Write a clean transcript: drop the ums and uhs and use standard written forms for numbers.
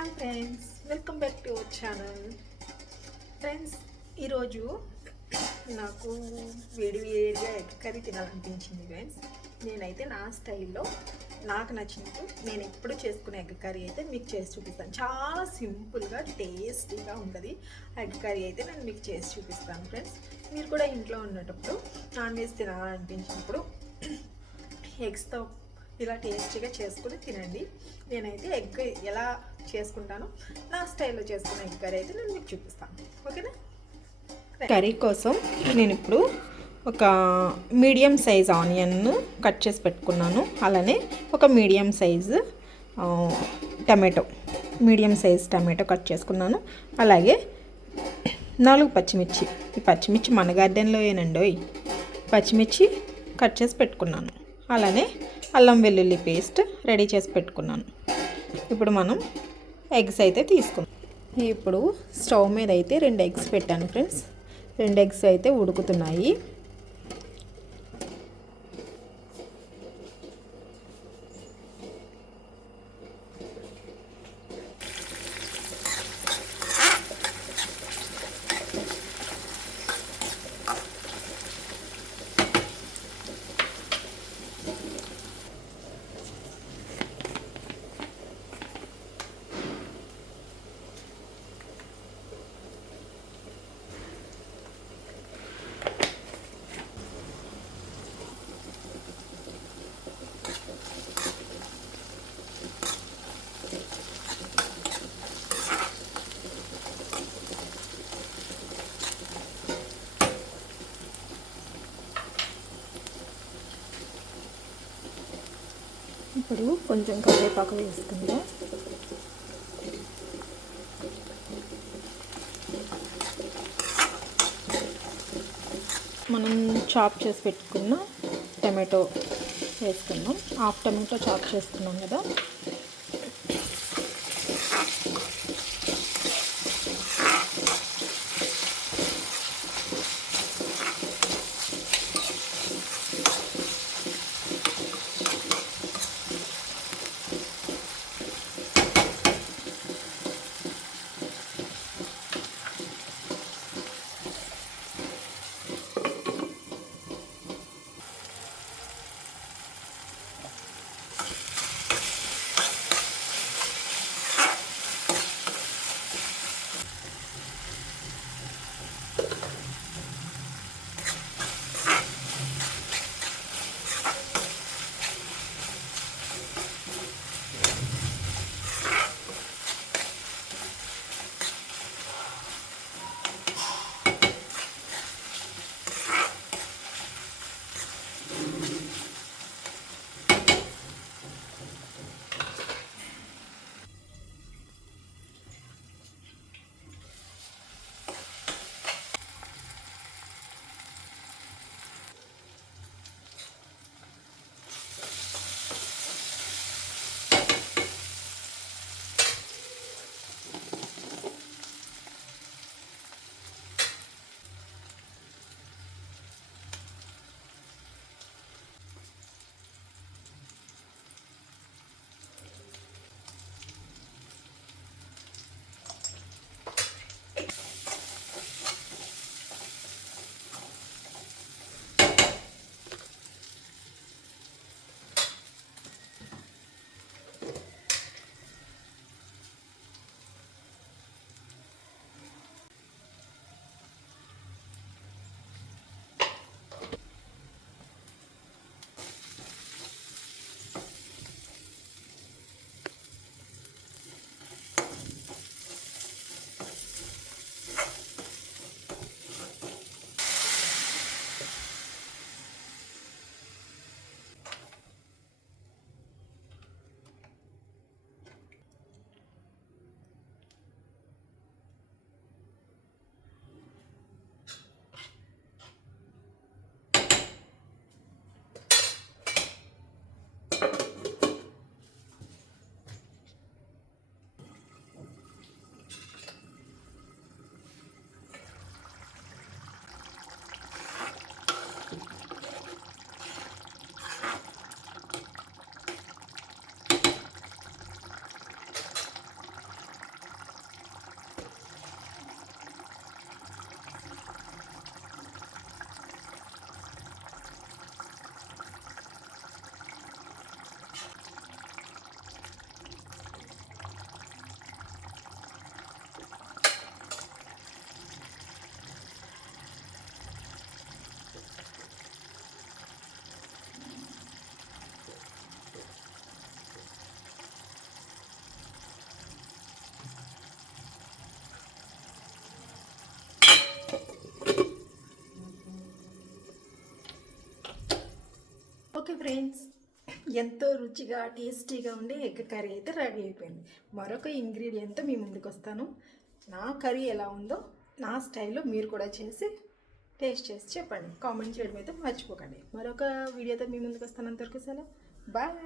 Hi friends, welcome back to our channel. Friends, ఈరోజు నాకు వేడివేడిగా ఎగ్ కర్రీ తినాలనిపించింది. ఫ్రెండ్స్, నేనైతే నా స్టైల్లో నాకు నచ్చినట్టు నేను ఎప్పుడు చేసుకునే ఎగ్ కర్రీ అయితే మీకు చేసి చూపిస్తాను. చాలా సింపుల్గా టేస్టీగా ఉంటుంది ఎగ్ కర్రీ అయితే నేను మీకు చేసి చూపిస్తాను. ఫ్రెండ్స్, మీరు కూడా ఇంట్లో ఉన్నప్పుడు నాన్ వెజ్ తినాలనిపించినప్పుడు ఎగ్స్తో ఇలా టేస్టీగా చేసుకుని తినండి. నేనైతే ఎగ్ ఎలా చేసుకుంటానో నా స్టైల్లో చేసుకున్న ఎగ్ కర్రీ అయితే నేను మీకు చూపిస్తాను. ఓకేనా? కర్రీ కోసం నేను ఇప్పుడు ఒక మీడియం సైజ్ ఆనియన్ కట్ చేసి పెట్టుకున్నాను. అలానే ఒక medium size medium size tomato cut చేసుకున్నాను. అలాగే 4 పచ్చిమిర్చి. ఈ పచ్చిమిర్చి మన గార్డెన్లో ఏనండోయ్. పచ్చిమిర్చి కట్ చేసి పెట్టుకున్నాను. అలానే అల్లం వెల్లుల్లి పేస్ట్ రెడీ చేసి పెట్టుకున్నాను. ఇప్పుడు మనం ఎగ్స్ అయితే తీసుకున్నాం. ఇప్పుడు స్టవ్ మీద అయితే 2 ఎగ్స్ పెట్టాను. ఫ్రెండ్స్, 2 ఎగ్స్ అయితే ఉడుకుతున్నాయి. ఇప్పుడు కొంచెం కరివేపాకు వేసుకుందాం. మనం చాప్ చేసి పెట్టుకున్న టమాటో వేసుకుందాం. హాఫ్ టమాటో చాప్ చేసుకున్నాం కదా. ఓకే ఫ్రెండ్స్, ఎంతో రుచిగా టేస్టీగా ఉండే ఎగ్ కర్రీ అయితే రెడీ అయిపోయింది. మరొక ఇంగ్రీడియంట్తో మీ ముందుకు వస్తాను. నా కర్రీ ఎలా ఉందో నా స్టైల్లో మీరు కూడా చేసి టేస్ట్ చేసి చెప్పండి. కామెంట్ చేయడం అయితే మర్చిపోకండి. మరొక వీడియోతో మీ ముందుకు వస్తాను. అంతవరకు సెలవు, బాయ్.